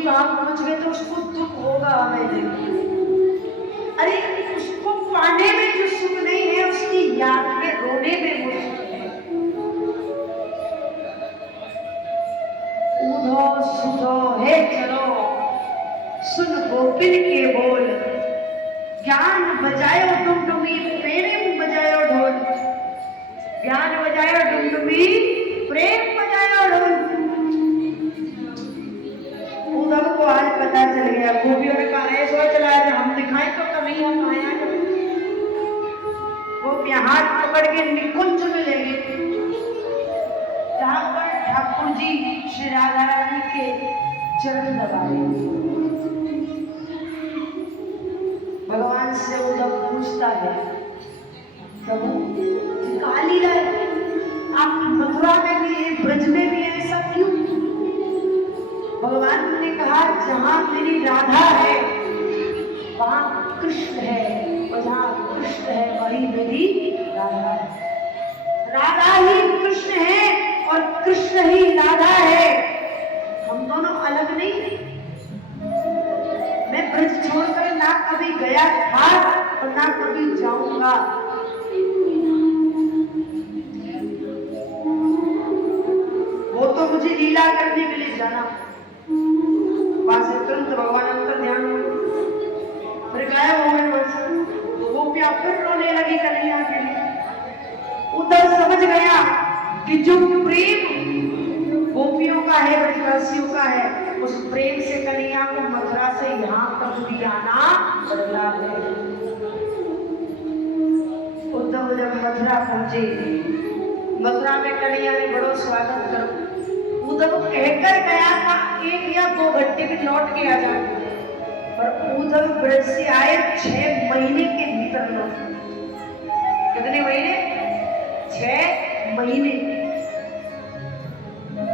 भी वहां पहुंच गए तो उसको दुख होगा हमें देख। अरे उसको पाने में जो सुख नहीं है उसकी याद में रोने में वो सुख है। ऊधो सुधो है चलो सुन गोपिन के बोल, ज्ञान बजायो डुमडुमी प्रेम बजायो ढोल। ज्ञान बजायो डुमडुमी प्रेम बजायो ढोल। उद्धव को आज पता चल गया, गोपियों ने कहा ऐसा चलाया था हम दिखाएं तो कभी हम आया गोपियां हाथ पकड़ के निकुंज में ले गए जहां पर ठाकुर जी श्री राधा रानी के चरण दबाए। भगवान से उद्धव पूछता है प्रभु काली राय आप मथुरा में भी है ब्रज में भी ऐसा क्यों? भगवान ने कहा जहां मेरी राधा है वहां कृष्ण है और जहां कृष्ण है वही मेरी राधा है। राधा ही कृष्ण है और कृष्ण ही राधा है, हम दोनों अलग नहीं। मैं ब्रज छोड़कर ना कभी गया था और ना कभी जाऊंगा। वो तो मुझे लीला करने के लिए जाना। वहां से तुरंत भगवान अंतर ध्यान फिर गायब हो गए वहां से। गोपियां फिर रोने लगी कन्हैया के लिए। उद्धव समझ गया कि जो प्रेम गोपियों का है ब्रजवासियों का है उस प्रेम से कन्हैया को मथुरा से यहाँ तक भी आना पड़ता है। उद्धव जब मथुरा पहुंचे, मथुरा में कन्हैया ने बड़ो स्वागत करो। उद्धव कहकर गया था 1 या 2 घंटे में लौट के आ जाए, पर उद्धव ब्रज से आए 6 महीने के भीतर लौट। कितने महीने? 6 महीने।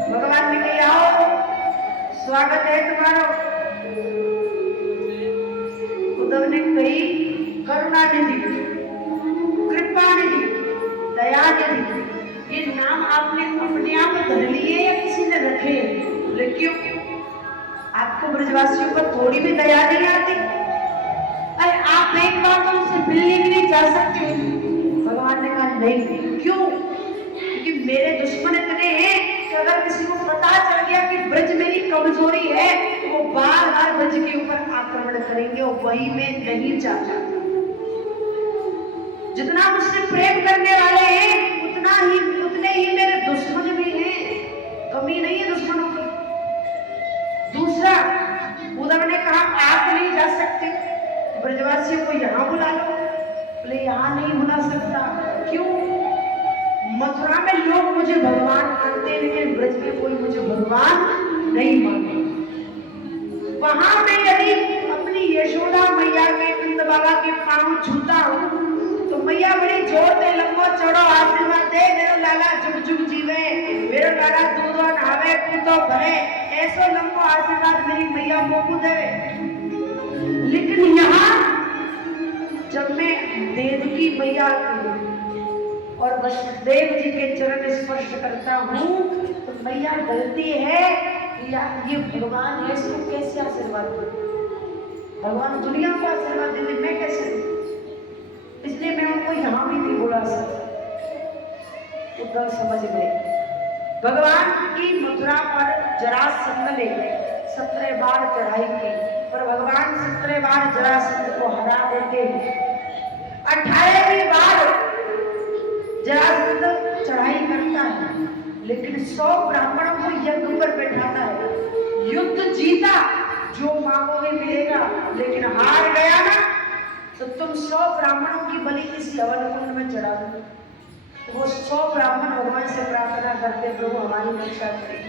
भगवान ने कहा आओ स्वागत है तुम्हारा। उद्धव ने कही करुणा निधि, कृपा निधि, दया निधि, ये नाम आपने अपने आप धर लिए या किसी ने रखे? बोले क्यों? आपको ब्रजवासियों पर थोड़ी भी दया नहीं आती? अरे आप एक बार तो उनसे मिलने भी नहीं जा सकते। भगवान ने कहा नहीं। क्यों? क्योंकि मेरे दुश्मन इतने हैं कि अगर किसी को पता चल गया कि ब्रज मेरी कमजोरी है तो वो बार बार ब्रज के ऊपर आक्रमण करेंगे और वही मैं नहीं चाहता। जितना मुझसे प्रेम करने वाले हैं उतने ही मेरे दुश्मन भी हैं, कमी नहीं है दुश्मनों की। दूसरा उद्धव ने कहा आप नहीं जा सकते, ब्रजवासियों को यहाँ बुला लो। बोले यहाँ नहीं बुला सकता। क्यों? मथुरा में लोग मुझे भगवान मानते हैं लेकिन ब्रज में कोई मुझे भगवान नहीं मानते। वहां मैं यदि अपनी यशोदा मैया के नंद बाबा के पांव छूता हूँ तो मैया बड़ी जोर दे लंबो चढ़ो आशीर्वाद दे मेरो लाला जुग जुग जीवे, मेरो लाला दूधो नहावे पूतो भरे, ऐसो लंबो आशीर्वाद मेरी मैया मोकू देवे। लेकिन यहाँ जब मैं देवकी मैया और वसुदेव जी के चरण स्पर्श करता हूँ तो मैया गलती है या ये भगवान है, इसको कैसे आशीर्वाद दूं? भगवान दुनिया को आशीर्वाद देते मैं कैसे दूं? इसलिए मैं उनको यहाँ भी नहीं बुला सकता। उद्धव समझ गए भगवान की मथुरा पर जरासंध ने 17 बार चढ़ाई की, पर भगवान 17 बार जरासंध को हरा देते हैं। 18वीं बार जरासंध चढ़ाई करता है लेकिन 100 ब्राह्मणों को यज्ञ पर बैठाता है। युद्ध जीता जो मांगोगे मिलेगा, लेकिन हार गया ना तो तुम 100 ब्राह्मणों की बलि इसी हवन कुंड में चढ़ा दो। वो 100 ब्राह्मण भगवान से प्रार्थना करते प्रभु हमारी रक्षा करें।